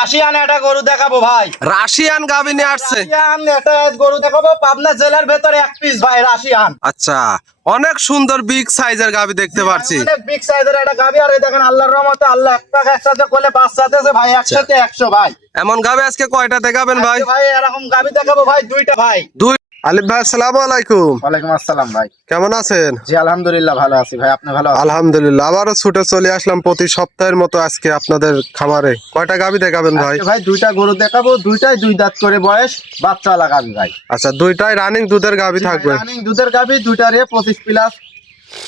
Russian একটা গরু দেখাবো ভাই। রাশিয়ান গাভি নিয়ে আসছে। রাশিয়ান একটা গরু দেখাবো পাবনা জেলার ভেতরে এক পিস ভাই রাশিয়ান। আচ্ছা অনেক সুন্দর বিগ সাইজের গাভী দেখতে পাচ্ছি। অনেক বিগ সাইজের একটা গাবি আর এই দেখেন আল্লাহর রহমতে আল্লাহ একটা একসাথে করলে বাচ্চা দিয়েছে ভাই একসাথে একশো ভাই। এমন গাভি আজকে কয়টা দেখাবেন ভাই? ভাই এরকম গাবি দেখাবো ভাই দুইটা ভাই। দুই আলিফ ভাই আসসালামু আলাইকুম। ওয়ালাইকুম আসসালাম ভাই। কেমন আছেন? জি আলহামদুলিল্লাহ ভালো আছি ভাই। আপনি ভালো আলহামদুলিল্লাহ আবারও ছুটে চলে আসলাম প্রতি সপ্তাহের মতো আজকে আপনাদের খামারে। কয়টা গাভী দেখাবেন ভাই? ভাই দুইটা গরু দেখাবো দুইটাই দুই দাঁত করে বয়স বাচ্চা লাগাবি ভাই। আচ্ছা দুইটাই রানিং দুধের গাভী থাকবে। রানিং দুধের গাবি দুইটার এ পঁচিশ প্লাস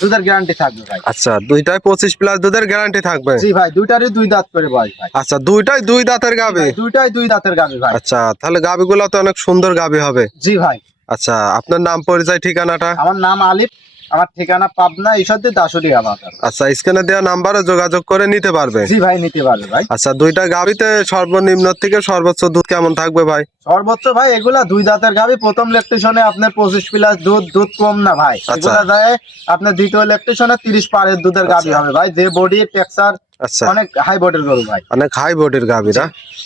দুধের গ্যারান্টি থাকবে ভাই। আচ্ছা দুইটাই পঁচিশ প্লাস দুধের গ্যারান্টি থাকবে? জি ভাই দুইটারই দুই দাঁত করে বয়স ভাই। আচ্ছা দুইটাই দুই দাঁতের গাভী দুইটাই দুই দাঁতের গাবি ভাই। আচ্ছা তাহলে গাভীগুলো তো অনেক সুন্দর গাভী হবে। জি ভাই। আচ্ছা আপনার নাম পরিচয় ঠিকানাটা? আমার নাম আলিফ আমার ঠিকানা পাবনা ঈশ্বরদী দাসুরি আমার আচ্ছা স্ক্যানে দেওয়া নাম্বারে যোগাযোগ করে নিতে পারবে? জি ভাই নিতে পারবে ভাই। আচ্ছা দুইটা গাভীতে সর্বনিম্ন থেকে সর্বোচ্চ দুধ কেমন থাকবে ভাই? সর্বোচ্চ ভাই এগুলা দুই দাঁতের গাবি প্রথম লেকটেশনে আপনার পঁচিশ প্লাস দুধ দুধ কম না ভাই। আচ্ছা। এগুলা যায় আপনার দ্বিতীয় লেকটেশনে তিরিশ পারের দুধের গাবি আচ্ছা। হবে ভাই। যে বডি টেক্সচার আচ্ছা। অনেক হাই বডির গরু ভাই। অনেক হাই বডির গাভীরা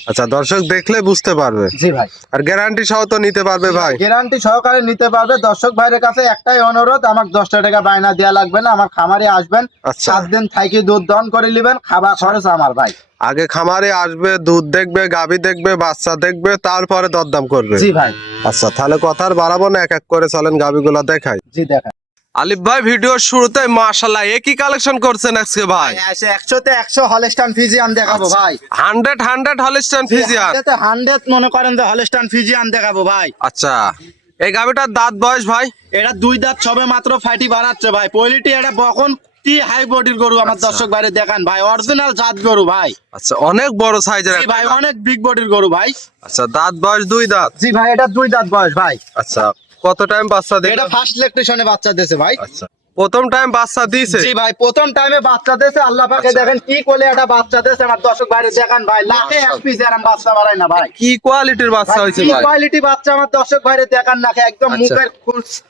আচ্ছা দর্শক দেখলে বুঝতে পারবে। জি ভাই। আর গ্যারান্টি সহ তো নিতে পারবে ভাই। গ্যারান্টি সহকারে নিতে পারবে। দর্শক ভাইয়ের কাছে একটাই অনুরোধ আমার দশটা টাকা বায়না দেওয়া লাগবে না আমার খামারে আসবেন। আচ্ছা। সাত দিন থাকি দুধ দন করে নেবেন খাবার খরচ আমার ভাই। আগে খামারে আসবে দুধ দেখবে গাভী দেখবে বাচ্চা দেখবে তারপরে দরদাম করবে। জি ভাই। আচ্ছা তাহলে কথা আর বাড়াবো না এক এক করে চলেন গাভীগুলো দেখাই। জি দেখেন আলিফ ভাই ভিডিওর শুরুতে মাশাল্লাহ একই কালেকশন করছেন আজকে ভাই? এসে একশোতে একশো হলস্টান ফিজিয়ান দেখাবো ভাই। Hundred hundred Holstein Friesian hundred মনে করেন যে হলস্টান ফিজিয়ান দেখাবো ভাই। আচ্ছা এই গাভীটার দাঁত বয়স ভাই? এটা দুই দাঁত সবে মাত্র ফাইটি বাড়াচ্ছে ভাই। পলিটি এটা বকন কি হাই বডির গরু আমার আচ্ছা। দর্শক বাইরে দেখান ভাই। অরিজিনাল জাত গরু ভাই। আচ্ছা অনেক বড় সাইজের ভাই অনেক বিগ বডির গরু ভাই। আচ্ছা দাঁত বয়স দুই দাঁত? জি ভাই এটা দুই দাঁত বয়স ভাই। আচ্ছা কত টাইম বাচ্চা দেয় এটা ফার্স্ট ইলেকট্রিশিয়ানে বাচ্চা দিয়েছে ভাই। আচ্ছা। প্রথম টাইম বাচ্চা দিয়েছে। জি ভাই প্রথম টাইমে বাচ্চা দিয়েছে আল্লাহ পাকে আচ্ছা। দেখেন কি কোলে একটা বাচ্চা দিয়েছে আমার দর্শক বাইরে দেখান ভাই লাখে এক পিস এরম বাচ্চা বাড়ায় না ভাই। কি কোয়ালিটির বাচ্চা হয়েছে কি কোয়ালিটি বাচ্চা আমার দর্শক বাইরে দেখান না একদম আচ্ছা। মুখের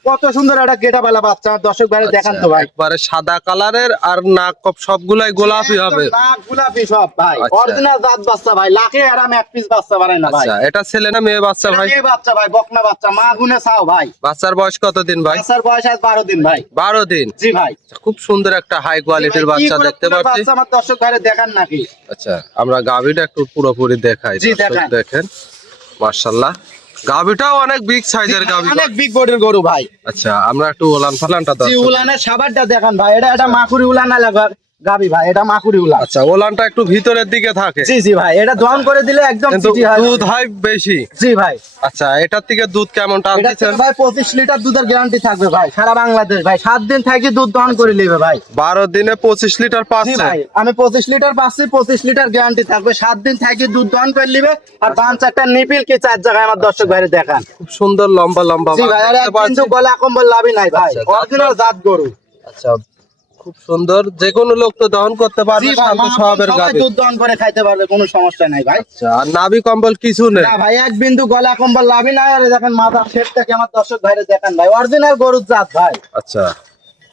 কত সুন্দর একটা গেটাবেলা বাচ্চা আমার দর্শক বাইরে দেখান তো ভাই। একবারে সাদা কালারের আর নাক কপ সবগুলাই গোলাপি হবে। নাক গোলাপি সব ভাই আচ্ছা। অরিজিনাল জাত বাচ্চা ভাই লাখে আরাম এক পিস বাচ্চা বাড়ায় না ভাই। আচ্ছা এটা ছেলে না মেয়ে বাচ্চা ভাই? এই বাচ্চা ভাই বকনা বাচ্চা মা গুনে চাও ভাই। বাচ্চার বয়স কত দিন ভাই? বাচ্চার বয়স আজ বারো দিন ভাই। বারো দিন। জি ভাই। খুব সুন্দর একটা হাই কোয়ালিটির বাচ্চা দেখতে পাচ্ছি। বাচ্চা আমার দর্শক বাইরে দেখান নাকি? আচ্ছা আমরা গাভীটা একটু পুরোপুরি দেখাই দেখান। মার্শাল্লাহ গাভীটাও অনেক বিগ সাইজের গাভী। অনেক বিগ বডির গরু ভাই। আচ্ছা আমরা একটু উলান ফালানটা জি উলানের সাবারটা দেখান ভাই। এটা এটা মাকুরি উলান লাগা গাবি ভাই এটা মাকুরি উলান আচ্ছা ওলানটা একটু ভিতরের দিকে থাকে। জি জি ভাই এটা দহন করে দিলে একদম চিটি হয়। দুধ হয় বেশি। জি ভাই। আচ্ছা এটার থেকে দুধ কেমন টান দিচ্ছেন? ভাই পঁচিশ লিটার দুধের গ্যারান্টি থাকবে ভাই সারা বাংলাদেশ ভাই। সাত দিন থাকি দুধ দহন করে নেবে ভাই। বারো দিনে পঁচিশ লিটার জি পাচ্ছে। ভাই আমি পঁচিশ লিটার পাচ্ছি পঁচিশ লিটার গ্যারান্টি থাকবে। সাত দিন থাকি দুধ দহন করে নিবে আর পাঁচ চারটা নিপিল কি চার জায়গায় আমার দর্শক ভাইরে দেখান। খুব সুন্দর লম্বা লম্বা জি বাল ভাই আর কিন্তু গলা কম্বল লাভই নাই ভাই। আচ্ছা, দাঁত অরিজিনাল জাত গরু। আচ্ছা খুব সুন্দর। যে কোনো লোক তো দহন করতে পারবে শান্ত স্বভাবের গাভী। দুধ দহন করে খাইতে পারবে কোনো সমস্যা নাই ভাই। আচ্ছা আর নাভি কম্বল কিছু নেই। না ভাই এক বিন্দু গলা কম্বল লাভই নাই আর দেখেন মাথার শেপটাকে আমার দর্শক ভাইরে দেখেন ভাই অরিজিনাল গরুর জাত ভাই। আচ্ছা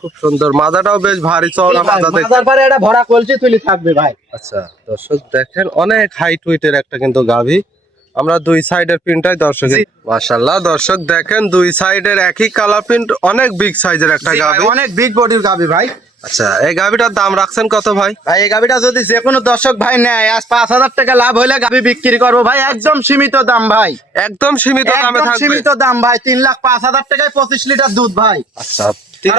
খুব সুন্দর। মাথাটাও বেশ ভারী চওড়া মাথা দেখতে। মাথার পরে এটা ভরা কলসি তুলি থাকবে ভাই। আচ্ছা দর্শক দেখেন অনেক হাইট ওয়েটের একটা কিন্তু গাভী। আমরা দুই সাইডের প্রিন্টটাই দর্শক জি। মাশাল্লাহ দর্শক দেখেন দুই সাইডের একই কালার প্রিন্ট অনেক বিগ সাইজের একটা গাভী। অনেক বিগ বডির গাভী ভাই। আচ্ছা এই গাভীটার দাম রাখছেন কত ভাই? ভাই এই গাবিটা যদি যে কোনো দর্শক ভাই নেয় আজ পাঁচ হাজার টাকা লাভ হইলে গাবি বিক্রি করব। ভাই একদম সীমিত দাম ভাই। একদম সীমিত দামে থাকবে। সীমিত দাম ভাই তিন লাখ পাঁচ হাজার টাকায় পঁচিশ লিটার দুধ ভাই। আচ্ছা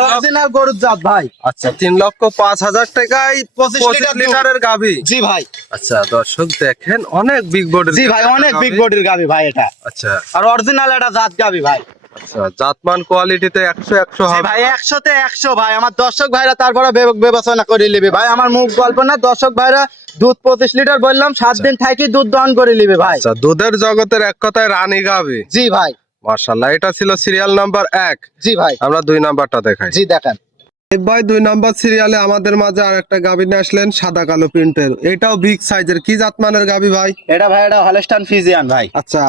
অরিজিনাল গরুর জাত ভাই। আচ্ছা তিন লক্ষ পাঁচ হাজার টাকায় পঁচিশ পঁচিশ লিটার লিটারের গাভী। জি ভাই। আচ্ছা দর্শক দেখেন অনেক বিগ বডি জি ভাই অনেক বিগ বডির গাবি ভাই এটা। আচ্ছা। আর অরিজিনাল একটা জাত গাবি ভাই। আচ্ছা জাতমান কোয়ালিটিতে একশো একশো হবে ভাই একশোতে একশো ভাই। আমার দর্শক ভাইরা তারপরে বিবেচনা করে নিবে। ভাই আমার মুখ গল্প না দর্শক ভাইরা দুধ পঁচিশ লিটার বললাম সাত দিন থাকি দুধ দহন করে নিবে ভাই। আচ্ছা দুধের জগতের এক কথায় রানী গাভী। জি ভাই। মার্শাল্লাহ এটা ছিল সিরিয়াল নাম্বার এক। জি ভাই। আমরা দুই নাম্বারটা দেখাই। জি দেখেন। ভাই দুই নাম্বার সিরিয়ালে আমাদের মাঝে আর একটা গাভী নিয়ে আসলেন সাদা কালো প্রিন্টের এটাও বিগ সাইজের কি জাতমানের গাভী ভাই? এটা ভাই এটা হলস্টান ফিজিয়ান ভাই। আচ্ছা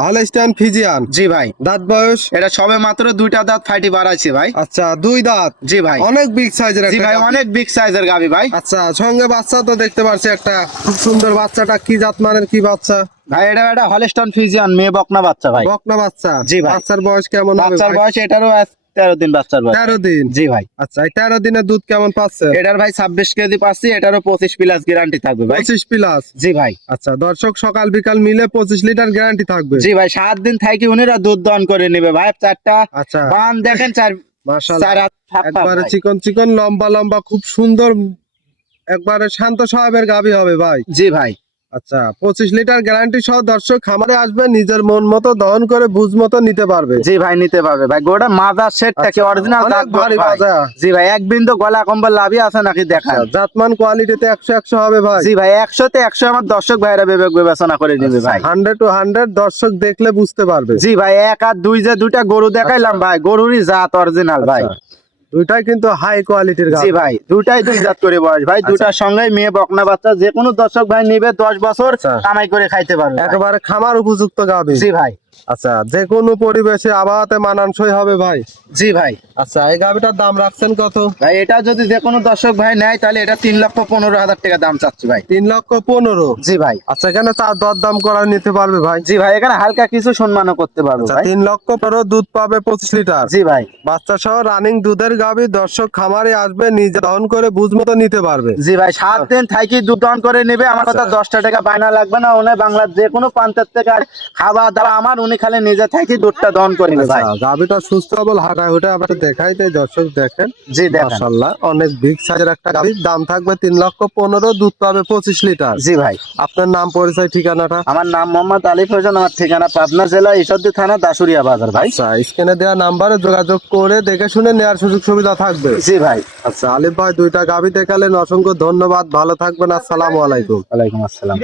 ফিজিয়ান জি ভাই। দাঁত বয়স? এটা সবে মাত্র দুইটা দাঁত ফাইটি বাড়াইছে ভাই। আচ্ছা দুই দাঁত? জি ভাই। অনেক বিগ সাইজের জি ভাই অনেক বিগ সাইজের গাবি ভাই। আচ্ছা সঙ্গে বাচ্চা তো দেখতে পাচ্ছি একটা খুব সুন্দর বাচ্চাটা। কি জাতমানের কি বাচ্চা? ভাই এটা একটা হলিস্টন ফিজিয়ান মেয়ে বকনা বাচ্চা ভাই। বকনা বাচ্চা। জি ভাই। বাচ্চার বয়স কেমন বাচ্চার বয়স এটারও তেরো দিন বাচ্চার বয়স। তেরো দিন? জি ভাই। আচ্ছা এই তেরো দিনের দুধ কেমন পাচ্ছে? এটার ভাই ছাব্বিশ কেজি পাচ্ছি এটারও পঁচিশ প্লাস গ্যারান্টি থাকবে ভাই। পঁচিশ প্লাস জি ভাই। আচ্ছা দর্শক সকাল বিকাল মিলে পঁচিশ লিটার গ্যারান্টি থাকবে। জি ভাই সাত দিন থাকি উনিরা দুধ দন করে নেবে ভাই। চারটা আচ্ছা। বান দেখেন চার একবারে চিকন চিকন লম্বা লম্বা খুব সুন্দর একবারে শান্ত স্বভাবের গাবি হবে ভাই। জি ভাই। আচ্ছা পঁচিশ লিটার গ্যারান্টি সহ দর্শক খামারে আসবে নিজের মন মতো দহন করে বুঝ মতো নিতে পারবে। জি ভাই নিতে পারবে। ভাই গোটা মাদার সেট থাকে আচ্ছা, অরিজিনাল ভারী জি ভাই এক বিন্দু গলা কম্বল লাভই আছে নাকি দেখা আচ্ছা, জাতমান কোয়ালিটিতে একশো একশো হবে ভাই। জি ভাই একশো তে একশো আমার দর্শক ভাইরা বিবেক বিবেচনা করে নিবে ভাই। হান্ড্রেড টু হান্ড্রেড দর্শক দেখলে বুঝতে পারবে। জি ভাই এক আর দুই যে দুইটা গরু দেখাইলাম ভাই গরুরই জাত অরিজিনাল ভাই। আচ্ছা, দুইটাই কিন্তু হাই কোয়ালিটির জি ভাই দুটাই দুই জাত করে বয়স। ভাই দুটার সঙ্গে মেয়ে বকনা বাচ্চা যে কোনো দর্শক ভাই নিবে দশ বছর আচ্ছা। কামাই করে খাইতে পারবে একেবারে খামার উপযুক্ত গাবে। জি ভাই। আচ্ছা যে কোনো পরিবেশে আবহাওয়াতে মানানসই হবে ভাই? জি ভাই। আচ্ছা এই গাবিটার দাম রাখছেন কত? ভাই এটা যদি যে কোনো দর্শক ভাই নেয় তাহলে এটা তিন লক্ষ পনেরো হাজার টাকা দাম চাচ্ছি ভাই। তিন লক্ষ পনেরো? জি ভাই। আচ্ছা এখানে চার দর দাম করা নিতে পারবে ভাই? জি ভাই এখানে হালকা কিছু সম্মানও করতে পারব আচ্ছা তিন লক্ষ পনেরো দুধ পাবে পঁচিশ লিটার? জি ভাই। বাচ্চা সহ রানিং দুধের গাবি দর্শক খামারে আসবে নিজে দহন করে বুঝ মতো নিতে পারবে। জি ভাই সাত দিন থাকি দুধ দহন করে নেবে। আমার কথা দশটা টাকা বায়না লাগবে না উনি বাংলার যে কোনো প্রান্তের থেকে খাবার দাবার আমার উনি খালি নিজে থাকি দুধটা দহন করে ভাই। আচ্ছা, গাবিটা সুস্থ সবল হাঁটা হুটা আবার দেখাই দেয় দর্শক দেখেন। জি দেখেন। অনেক বিগ সাইজের একটা গাবি দাম থাকবে তিন লক্ষ পনেরো দুধ পাবে পঁচিশ লিটার। জি ভাই। আপনার নাম পরিচয় ঠিকানাটা? আমার নাম মোহাম্মদ আলিফ হোসেন আমার ঠিকানা পাবনা জেলা ঈশ্বরদী থানা দাসুরিয়া বাজার ভাই। আচ্ছা স্ক্রিনে দেওয়া নাম্বারে যোগাযোগ করে দেখে শুনে নেওয়ার সুযোগ সুবিধা থাকবে। জি ভাই। আচ্ছা আলিফ ভাই দুইটা গাবি দেখালেন অসংখ্য ধন্যবাদ ভালো থাকবেন আসসালামু আলাইকুম। ওয়ালাইকুম আসসালাম।